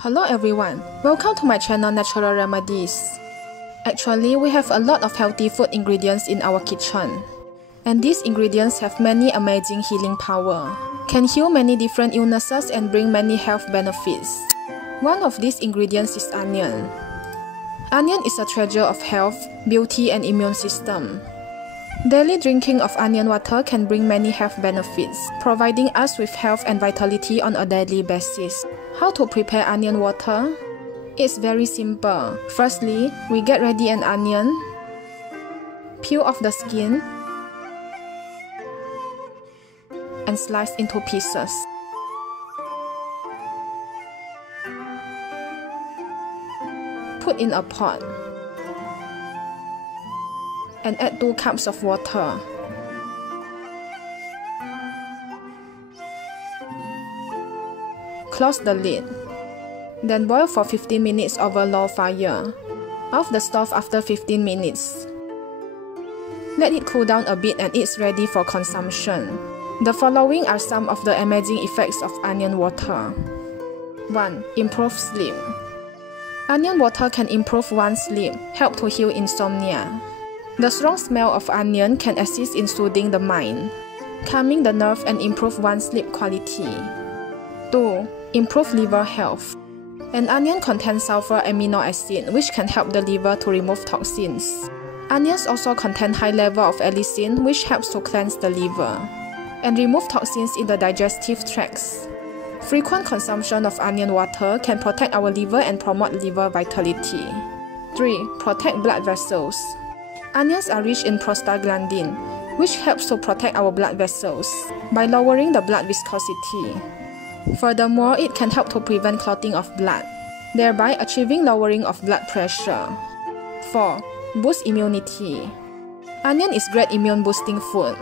Hello everyone, welcome to my channel Natural Remedies. Actually, we have a lot of healthy food ingredients in our kitchen. And these ingredients have many amazing healing power, can heal many different illnesses and bring many health benefits. One of these ingredients is onion. Onion is a treasure of health, beauty and immune system. Daily drinking of onion water can bring many health benefits, providing us with health and vitality on a daily basis. How to prepare onion water? It's very simple. Firstly, we get ready an onion, peel off the skin, and slice into pieces. Put in a pot and add 2 cups of water. Close the lid. Then boil for 15 minutes over low fire. Off the stove after 15 minutes. Let it cool down a bit and it's ready for consumption. The following are some of the amazing effects of onion water. 1. Improve sleep. Onion water can improve one's sleep, help to heal insomnia. The strong smell of onion can assist in soothing the mind, calming the nerve and improve one's sleep quality. 2. Improve liver health. An onion contains sulfur amino acid, which can help the liver to remove toxins. Onions also contain high level of allicin, which helps to cleanse the liver and remove toxins in the digestive tracts. Frequent consumption of onion water can protect our liver and promote liver vitality. 3. Protect blood vessels. Onions are rich in prostaglandin, which helps to protect our blood vessels by lowering the blood viscosity. Furthermore, it can help to prevent clotting of blood, thereby achieving lowering of blood pressure. 4. Boost immunity. Onion is great immune-boosting food.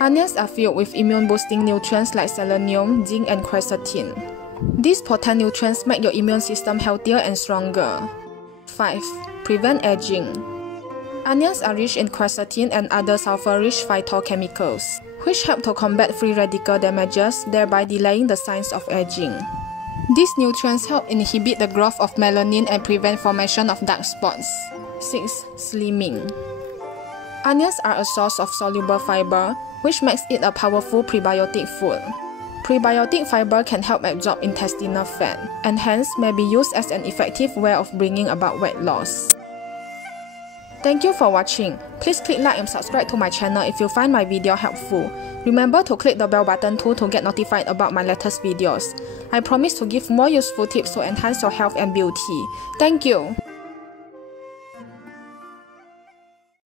Onions are filled with immune-boosting nutrients like selenium, zinc, and quercetin. These potent nutrients make your immune system healthier and stronger. 5. Prevent aging. Onions are rich in quercetin and other sulphur-rich phytochemicals, which help to combat free radical damages, thereby delaying the signs of aging. These nutrients help inhibit the growth of melanin and prevent formation of dark spots. 6. Slimming. Onions are a source of soluble fiber, which makes it a powerful prebiotic food. Prebiotic fiber can help absorb intestinal fat, and hence may be used as an effective way of bringing about weight loss. Thank you for watching. Please click like and subscribe to my channel if you find my video helpful. Remember to click the bell button too to get notified about my latest videos. I promise to give more useful tips to enhance your health and beauty. Thank you.